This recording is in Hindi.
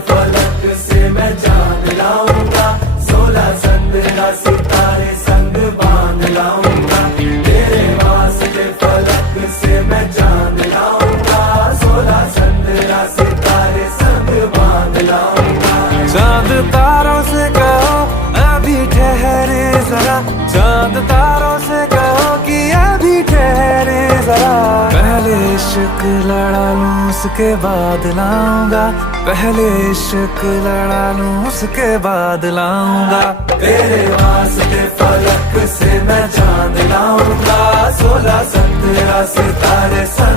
फलक से मैं चांद लाऊंगा, 16 संद्रा सितारे संग बांध लाऊंगा। तेरे वास्ते फलक से मैं चांद लाऊंगा, 16 संद्रा सितारे संग बांध लाऊंगा। चांद तारों से कहो अभी ठहरे जरा, चांद तारों से कहो कि अभी ठहरे जरा। पहले इश्क लड़ा लूं उसके बाद लाऊंगा, पहले इश्क लड़ा लूं उसके बाद लाऊंगा। तेरे वास्ते फलक से मैं चांद लाऊंगा, 16 संद्रा सितारे संग